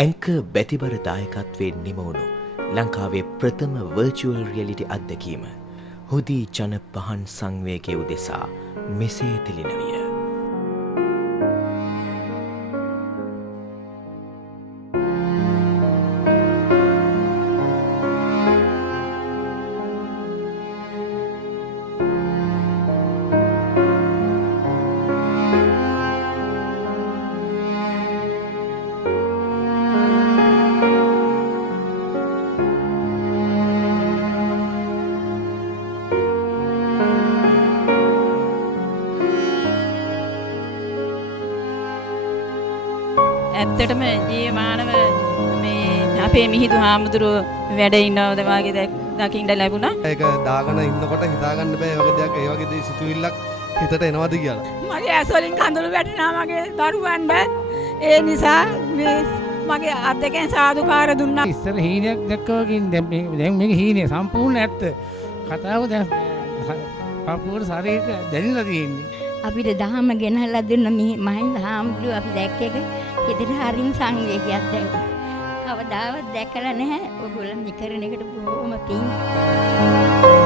ඇංකර් බැතිබර දායකත්වයෙන් නිමවුණු ලංකාවේ ප්‍රථම virtual reality අත්දැකීම හුදී ජන පහන් සංවේගය උදෙසා මෙසේ තිළින විය. ඇත්තටම ජීවමානව මේ අපේ මිහිඳු හාමුදුරුවෝ වැඩ ඉන්නවද වගේ දකින්න ලැබුණා. ඒක දාගෙන ඉන්නකොට හිතා ගන්න බෑ ඒ වගේ දෙයක් ඒ වගේ දේ සිතුවිල්ලක් හිතට එනවද කියලා. මගේ ඇස් වලින් කඳුළු වැටෙනවා මගේ දරුවන්ට. ඒ නිසා මේ මගේ අත් දෙකෙන් සාදුකාර දුන්නා. ඉස්සර හීනයක් දැක්කවකින් දැන් මේක හීනේ සම්පූර්ණ ඇත්ත. කතාව දැන් අපූර්ව ශරීරයට දැනෙලා තියෙන්නේ. අපිට දහම ගෙනහලා දුන්න මහින්ද හාමුදුරුවෝ අපි දැක්ක එක ඉතින් හරිම සංවේගයක් දැක්කා. කවදාවත් දැකලා නැහැ. ඔයගොල්ලෝ මේ කරන එකට බොහොම පිං.